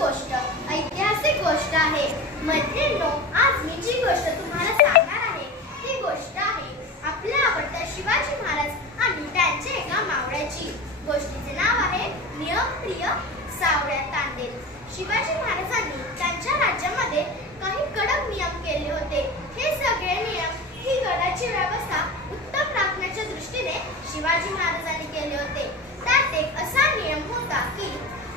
गोष्ट ऐतिहासिक गोष्ट आहे। मैत्रिणींनो, आज मी जी गोष्ट तुम्हाला सांगणार आहे ती गोष्ट आहे आपल्या आवडत्या शिवाजी महाराज आणि त्यांच्या एका मावळ्याची। गोष्टीचे नाव आहे नियमप्रिय सावळ्या तांडेल। शिवाजी महाराजांनी त्यांच्या राज्यामध्ये काही कडक नियम केले होते। हे सगळे नियम ही गडाची व्यवस्था उत्तम राखण्याच्या दृष्टीने शिवाजी महाराजांनी केले होते। त्यात एक असा नियम होता की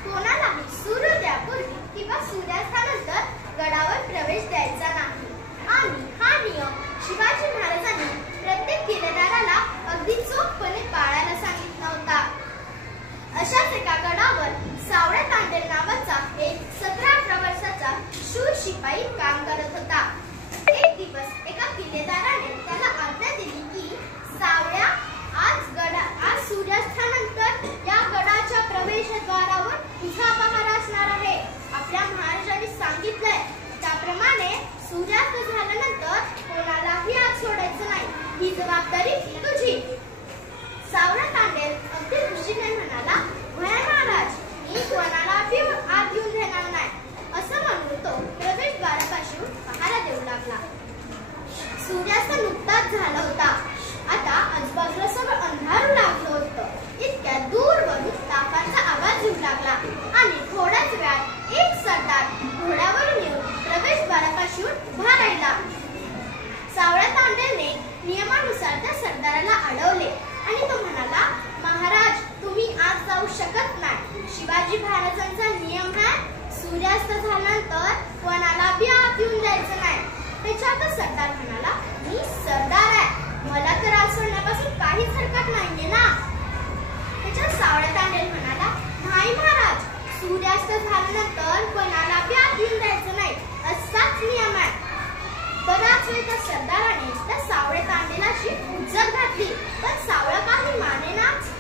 कोणालाही सूर्योदयापूर्वी किंवा सूर्यास्तानंतर गडावर प्रवेश द्यायचा नाही आणि हा नियम शिवाजी महाराजांनी प्रत्येक किल्लेदाराला अगदी चोखपणे पाळायला सांगितला होता। अशाच एका गडावर सावळ्या तांडेल नावाचा एक 17-18 वर्षाचा शूर शिपाई काम करत होता। एक दिवस एका किल्लेदाराने त्याला आज्ञा दिली की सावळ्या, आज सूर्यास्तानंतर या गडाच्या प्रवेशद्वारावर तुझा पहारा असणार आहे। आपल्या महाराजांनी सांगितलंय त्याप्रमाणे सूर्यास्त झाल्यानंतर कोणालाही आत सोडायचं नाही, ही जबाबदारी तुझी। सावळा तांडेल अगदी खुशीने म्हणाला, भया महाराज, मी कोणाला आत येऊन देणार नाही, असं म्हणून तो प्रवेशद्वारापासून पहारा देऊ लागला। सूर्यास्त नुकताच झाला होता। आता आजूबाजूला सगळं अंधारू लागलं होतं। इतक्या दूरवरून तापांचा आवाज येऊ लागला आणि थोड्याच वेळात एक सरदार घोड्यावरून येऊन प्रवेशद्वारापासून उभा राहिला। सावळ्या तांडेलने नियमानुसार त्या सरदाराला अडवले आणि तो म्हणाला, महाराज, तुम्ही आज जाऊ शकत नाही। शिवाजी महाराजांचा नियम आहे सूर्यास्त झाल्यानंतर कोणाला बी आत येऊन द्यायचं नाही। त्याच्यात सरदार म्हणाला, मी सरदार आहे, मला तर आत सोडण्यापासून काहीच हरकत नाहीये ना। त्याच्यात सावळ्या तांडेल म्हणाला, नाही महाराज, सूर्यास्त झाल्यानंतर कोणाला बी आत येऊन द्यायचं नाही, असाच नियम आहे। बराच वेळ त्या सरदाराने त्या सावळ्या तांडेलाशी उचल घातली, पण सावळा काही मानेनाच।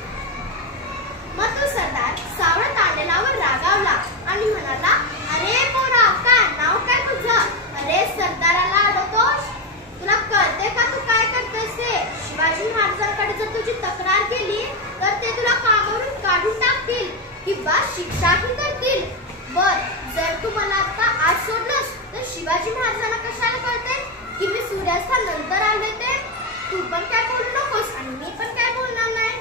मग तो सरदार सावळ्या तांडेलावर रागावला आणि म्हणाला, अरे पोरा, काय नाव काय तुझं? अरे सरदाराला अडवतोस? तुला कळते का तू काय करतेस ते? शिवाजी महाराजांकडे जर तुझी तक्रार केली तर ते तुला कामावरून काढून टाकतील किंवा शिक्षाही करतील। बर, जर तू मला आता आज सोडलंस तर शिवाजी महाराजांना कशाला कळते की मी सूर्यास्तानंतर आले ते? तू पण काय बोलू नकोस आणि मी पण काय बोलणार नाही।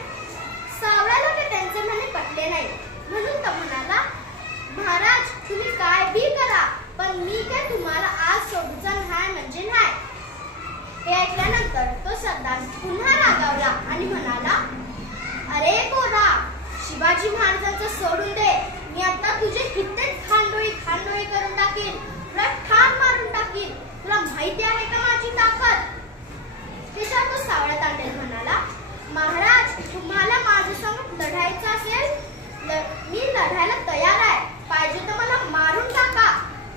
सावळ्याला ते त्यांचे म्हणे पटले नाही, म्हणून तो म्हणाला, महाराज, तुम्ही काय बी करा, पण मी काय तुम्हाला आज सोडूचा नाही म्हणजे नाही। हे ऐकल्यानंतर तो सरदार पुन्हा रागावला आणि म्हणाला, अरे पोरा, शिवाजी महाराजांचं सोडून दे, मी आता तुझे कित्येक खांडोळी करून टाकीन, तुला ठार मारून टाकीन। तुला माहिती आहे का माझी ताकद? त्याच्यात तो सावळ्या तांडेल म्हणाला, महाराज, तुम्हाला माझ्यासमोर लढायचं असेल मी लढायला तयार आहे, पाहिजे तर मला मारून टाका,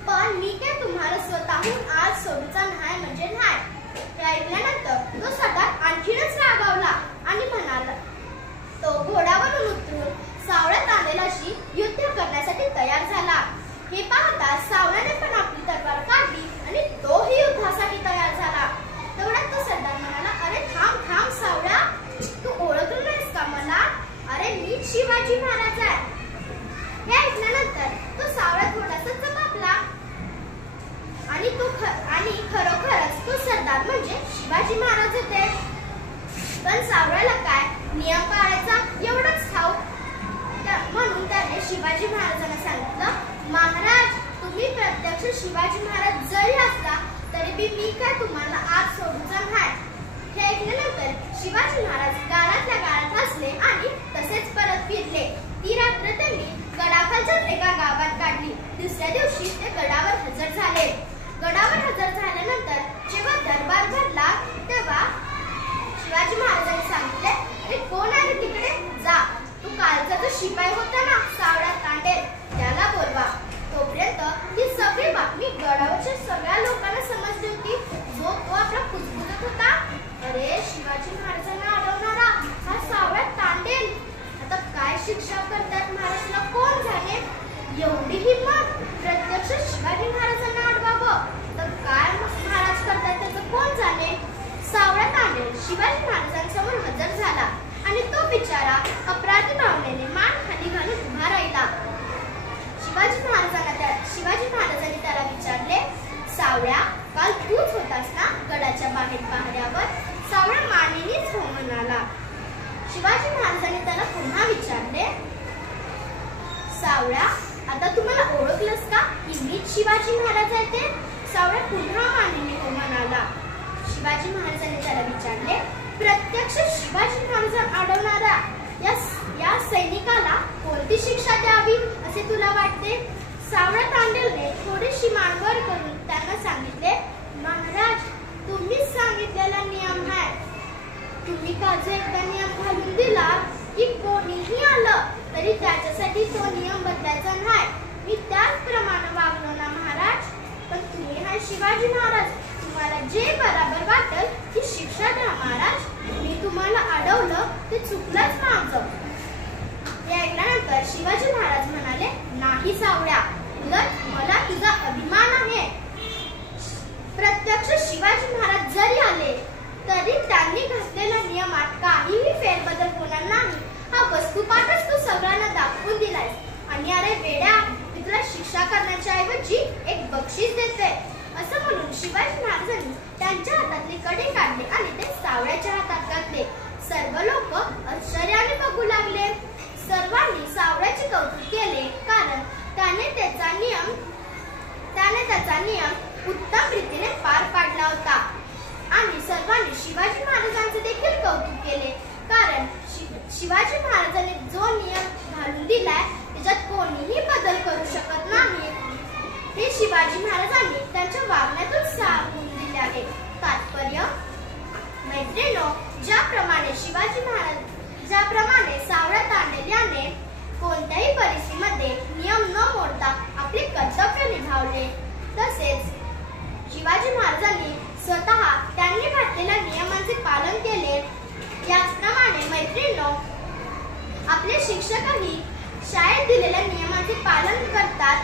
पण मी काय तुम्हाला स्वतःहून आज सोडूचा नाही म्हणजे नाही। हे ऐकल्यानंतर तो सरदार आणखीनच रागावला आणि म्हणाला, तो घोड्यावरून उतरून सावळ्या तांडेलाशी युद्ध करण्यासाठी तयार झाला। हे पाहता सावळ्याने पण आपली तलवार काढली आणि तोही युद्धासाठी तयार झाला। तेवढ्यात तो सरदार म्हणाला, अरे थांब थांब सावळ्या, तू ओळखलं नाहीस का मला? अरे मीच शिवाजी महाराज आहे। हे ऐकल्यानंतर तो सावळा थोडासा चकापला आणि खरोखरच तो सरदार म्हणजे शिवाजी महाराज होते। पण सावळ्याला काय नियम पाळायचा एवढंच ठाऊक, म्हणून त्याने शिवाजी महाराजांना सांगितलं, महाराज, तुम्ही प्रत्यक्ष शिवाजी महाराज जरी असता तरी मी काय तुम्हाला आज सोडूचा नाही। हे ऐकल्यानंतर शिवाजी महाराज गारातल्या गारात हसले आणि तसेच परत फिरले। ती रात्र त्यांनी गडाखालच्याच एका गावात काढली। दुसऱ्या दिवशी ते गडावर हजर झाले। गडावर हजर झाल्यानंतर जेव्हा दरबार भरला तेव्हा शिवाजी महाराजांनी सांगितले, अरे कोण आहे तिकडे? जा, तू कालचा जो शिपाई होता ना सावळ्या तांडेल, त्याला बोलवा। तोपर्यंत ही सगळी बातमी गडावरच्या सगळ्या लोकांना समजली होती। जो तो आपला कुजबुजत होता, अरे शिवाजी महाराजांना अडवणारा हा सावळ्या तांडेल, आता काय शिक्षा करतात महाराजांना कोण जाणे? एवढी हिम्मत, प्रत्यक्ष शिवाजी महाराजांना अडवावं तर काय महाराज करतात त्याचं कोण जाणे? सावळ्या तांडेल शिवाजी महाराजांसमोर हजर झाला आणि तो बिचारा अपराधी भावनेने मान खाली घालून उभा राहिला। शिवाजी महाराजांना सावळ्या, आता तुम्हाला ओळखलंस का की मीच शिवाजी महाराज आहे ते? सावळ्या पुन्हा मानेने हो म्हणाला. शिवाजी महाराजांनी त्याला विचारले, प्रत्यक्ष शिवाजी महाराजांना अडवणारा या सैनिकाला कोणती शिक्षा द्यावी असे तुला वाटते? सावळ्या तांडेलने थोडीशी मान वर करून त्यांना सांगितले, महाराज, तुम्हीच सांगितलेला नियम आहे. तुम्ही का जो एकदा नियम घालून दिला की कोणीही आलं तरी त्याच्यासाठी तो नियम बदलायचा नाही. मी त्याचप्रमाणे वागलो ना महाराज. पण तुम्ही हा शिवाजी महाराज, तुम्हाला जे बरोबर वाटेल ती शिक्षा द्या महाराज. मी तुम्हाला अडवलं ते चुकलंच माझं. हे ऐकल्यानंतर शिवाजी महाराज म्हणाले, नाही सावळ्या, उलट मला तुझा अभिमान आहे. प्रत्यक्ष शिवाजी महाराज जरी आले तरी त्यांनी घातलेल्या नियमात काहीही फेरबदल होणार नाही. हा वस्तुपाठच तू सगळ्यांना दाखवून दिलाय. आणि अरे वेड्या, मी तुला शिक्षा करण्याच्या ऐवजी एक बक्षीस देते असं म्हणून शिवाजी महाराजांनी त्यांच्या हातातले कडे काढले आणि ते सावळ्याच्या हातात घातले. सर्व लोक आश्चर्याने बघू लागले. सर्वांनी सावळ्याचे कौतुक केले, कारण त्याने त्याचा नियम उत्तम रीतीने पार पाडला होता. आणि सर्वांनी शिवाजी महाराजांचे देखील कौतुक केले, कारण शिवाजी महाराजांनी जो नियम घालून दिलाय त्याच्यात कोणीही बदल करू शकत नाही. हे शिवाजी महाराजांनी त्यांच्या वागण्यातून सांगून दिले आहे. तात्पर्य, मैत्रिणींनो, ज्याप्रमाणे सावळ्या तांडेल याने कोणत्याही परिस्थितीमध्ये नियम न मोडता आपले कर्तव्य निभावले, तसेच शिवाजी महाराजांनी स्वतः त्यांनी घातलेल्या नियमांचे पालन केले. याचप्रमाणे मैत्रिणींनो, आपले शिक्षकही शाळेत दिलेल्या नियमांचे पालन करतात.